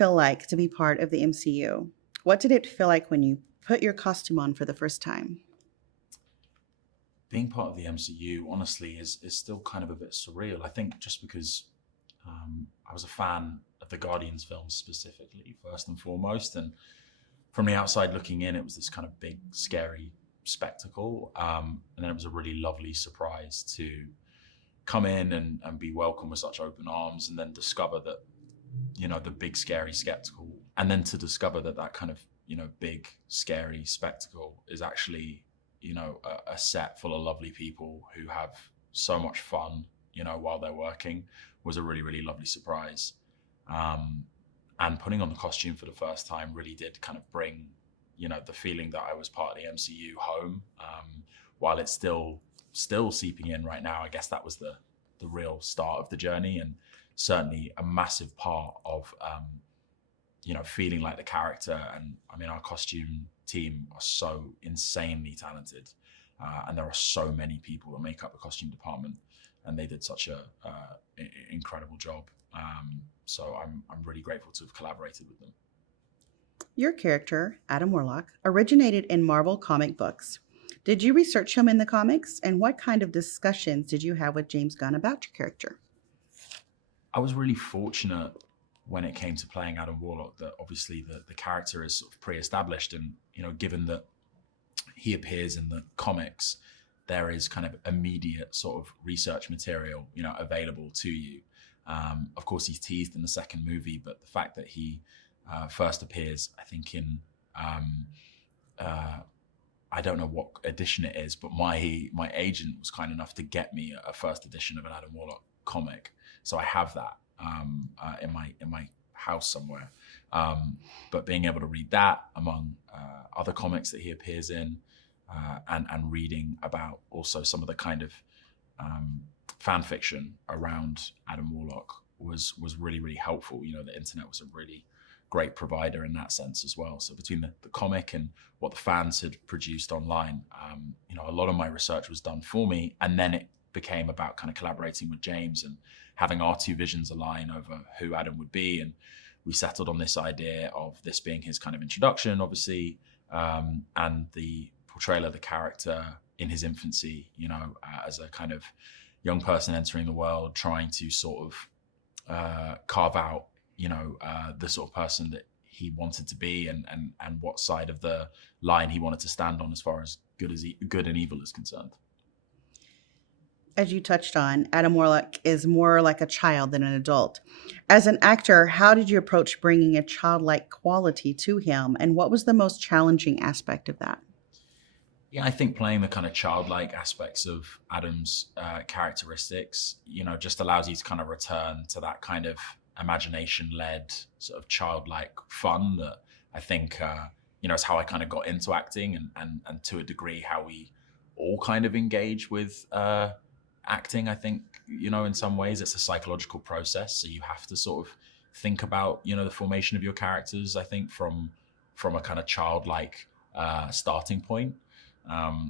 feel like to be part of the MCU? What did it feel like when you put your costume on for the first time? Being part of the MCU, honestly, is still kind of a bit surreal. I think just because I was a fan of the Guardians films specifically, first and foremost, and from the outside looking in, it was this kind of big, scary spectacle, and then it was a really lovely surprise to come in and be welcomed with such open arms, and then discover that the big, scary spectacle, and then to discover that that kind of big, scary spectacle is actually a set full of lovely people who have so much fun, while they're working, was a really, really lovely surprise. Um, and putting on the costume for the first time really did kind of bring, the feeling that I was part of the MCU home. While it's still seeping in right now, I guess that was the real start of the journey, and certainly a massive part of feeling like the character. And I mean, our costume team are so insanely talented, and there are so many people that make up the costume department, and they did such a incredible job. So I'm really grateful to have collaborated with them. Your character, Adam Warlock, originated in Marvel comic books. Did you research him in the comics, and what kind of discussions did you have with James Gunn about your character? I was really fortunate when it came to playing Adam Warlock that obviously the character is sort of pre-established, and given that he appears in the comics, there is kind of immediate sort of research material available to you. Of course, he's teased in the second movie, but the fact that he first appears, I think, in uh, I don't know what edition it is, but my agent was kind enough to get me a first edition of an Adam Warlock comic, so I have that in my house somewhere. But being able to read that among other comics that he appears in, and reading about also some of the kind of fan fiction around Adam Warlock was really, really helpful. The internet was a really great provider in that sense as well. So between the comic and what the fans had produced online, a lot of my research was done for me, and then it became about kind of collaborating with James and having our two visions align over who Adam would be. And we settled on this idea of this being his kind of introduction, obviously, and the portrayal of the character in his infancy, as a kind of young person entering the world, trying to sort of carve out, the sort of person that he wanted to be, and what side of the line he wanted to stand on as far as good and evil is concerned. As you touched on, Adam Warlock is more like a child than an adult. As an actor, how did you approach bringing a childlike quality to him, and what was the most challenging aspect of that? Yeah, I think playing the kind of childlike aspects of Adam's characteristics, just allows you to kind of return to that kind of imagination-led sort of childlike fun that I think, is how I kind of got into acting, and to a degree how we all kind of engage with acting. I think, in some ways it's a psychological process, so you have to sort of think about, the formation of your characters, I think, from a kind of childlike starting point.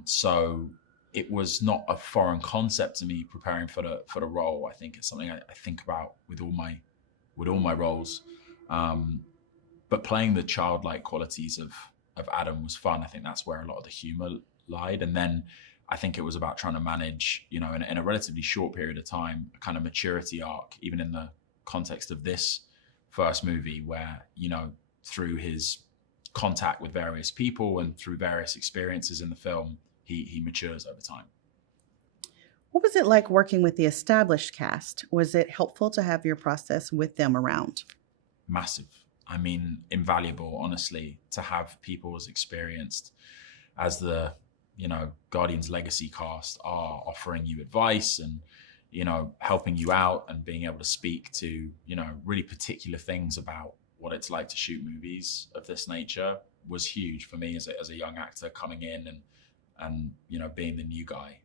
So it was not a foreign concept to me preparing for the role. I think it's something I think about with all my roles. Um, but playing the childlike qualities of Adam was fun. I think that's where a lot of the humor lied. And then I think it was about trying to manage, in a relatively short period of time, a kind of maturity arc, even in the context of this first movie, where, through his contact with various people and through various experiences in the film, he matures over time. What was it like working with the established cast? Was it helpful to have your process with them around? Massive. I mean, invaluable, honestly, to have people as experienced as the, Guardians Legacy cast are, offering you advice and, helping you out, and being able to speak to, really particular things about what it's like to shoot movies of this nature was huge for me as a young actor coming in, and being the new guy.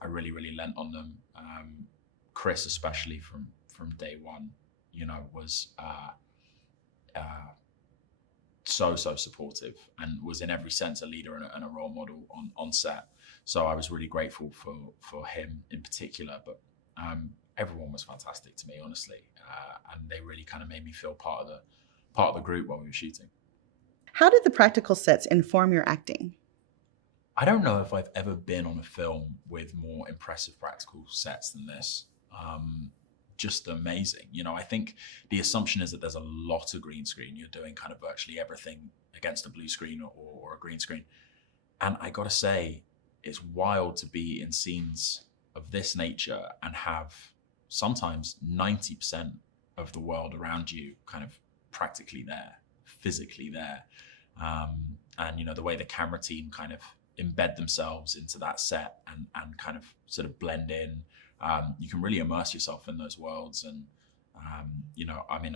I really, really lent on them. Chris, especially from day one, was uh, so supportive, and was in every sense a leader and a role model on set. So I was really grateful for him in particular. But everyone was fantastic to me, honestly, and they really kind of made me feel part of the group while we were shooting. How did the practical sets inform your acting? I don't know if I've ever been on a film with more impressive practical sets than this. Just amazing. I think the assumption is that there's a lot of green screen. You're doing kind of virtually everything against a blue screen or a green screen. And I got to say, it's wild to be in scenes of this nature and have sometimes 90% of the world around you kind of practically there, physically there. And the way the camera team kind of embed themselves into that set and kind of sort of blend in. You can really immerse yourself in those worlds. And,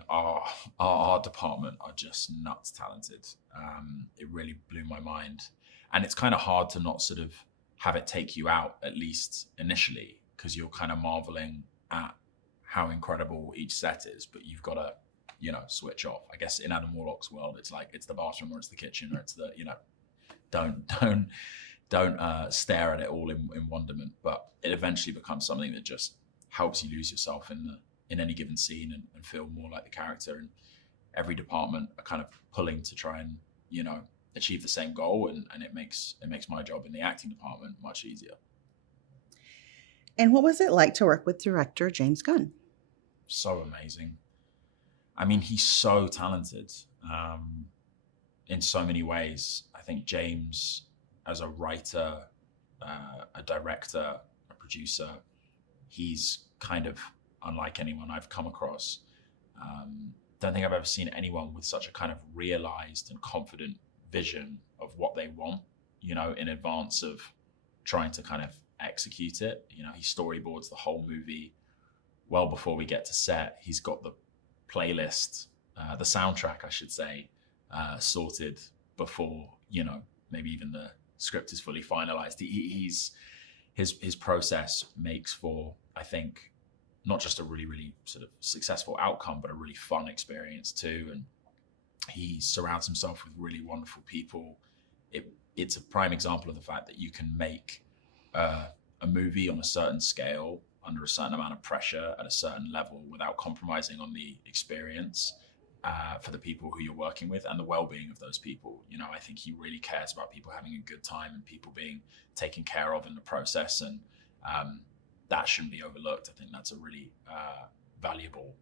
our art department are just nuts talented. It really blew my mind. And it's kind of hard to not sort of have it take you out, at least initially, because you're kind of marveling at how incredible each set is, but you've got to, switch off. I guess in Adam Warlock's world, it's like, it's the bathroom or it's the kitchen or it's the, don't stare at it all in wonderment, but it eventually becomes something that just helps you lose yourself in any given scene and feel more like the character. And every department are kind of pulling to try and achieve the same goal, and it makes my job in the acting department much easier. And what was it like to work with director James Gunn? So amazing. I mean, he's so talented in so many ways. I think James, as a writer, a director, a producer, he's kind of unlike anyone I've come across. Don't think I've ever seen anyone with such a kind of realized and confident vision of what they want, in advance of trying to kind of execute it. He storyboards the whole movie well before we get to set. He's got the playlist, the soundtrack, I should say, sorted before, maybe even the script is fully finalized. His process makes for, I think, not just a really, really sort of successful outcome, but a really fun experience too. And he surrounds himself with really wonderful people. It's a prime example of the fact that you can make a movie on a certain scale under a certain amount of pressure at a certain level without compromising on the experience for the people who you're working with and the well-being of those people. I think he really cares about people having a good time and people being taken care of in the process. And that shouldn't be overlooked. I think that's a really valuable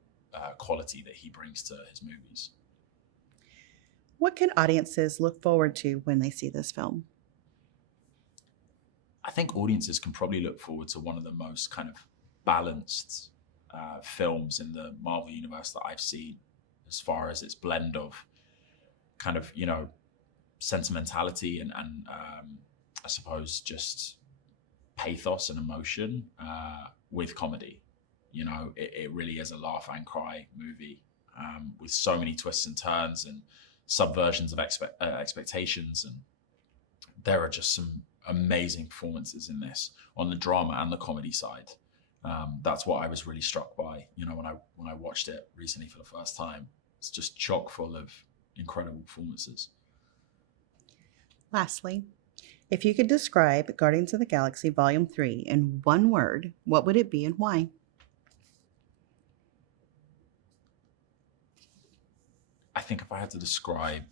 quality that he brings to his movies. What can audiences look forward to when they see this film? I think audiences can probably look forward to one of the most kind of balanced films in the Marvel universe that I've seen, as far as its blend of kind of, sentimentality and I suppose just pathos and emotion with comedy. It really is a laugh and cry movie with so many twists and turns and subversions of expectations. And there are just some amazing performances in this on the drama and the comedy side. That's what I was really struck by, when I watched it recently for the first time. It's just chock full of incredible performances. Lastly, if you could describe Guardians of the Galaxy Volume 3 in one word, what would it be and why? I think if I had to describe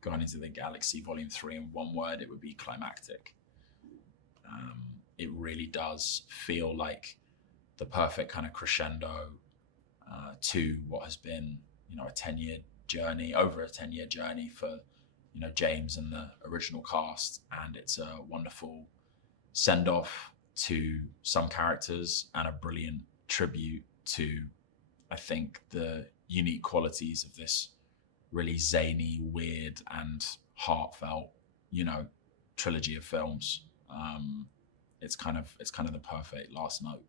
Guardians of the Galaxy Volume 3 in one word, it would be climactic. It really does feel like the perfect kind of crescendo to what has been, a 10-year journey, over a 10-year journey for, James and the original cast. And it's a wonderful send-off to some characters and a brilliant tribute to, I think, the unique qualities of this really zany, weird, and heartfelt, trilogy of films. It's kind of the perfect last note.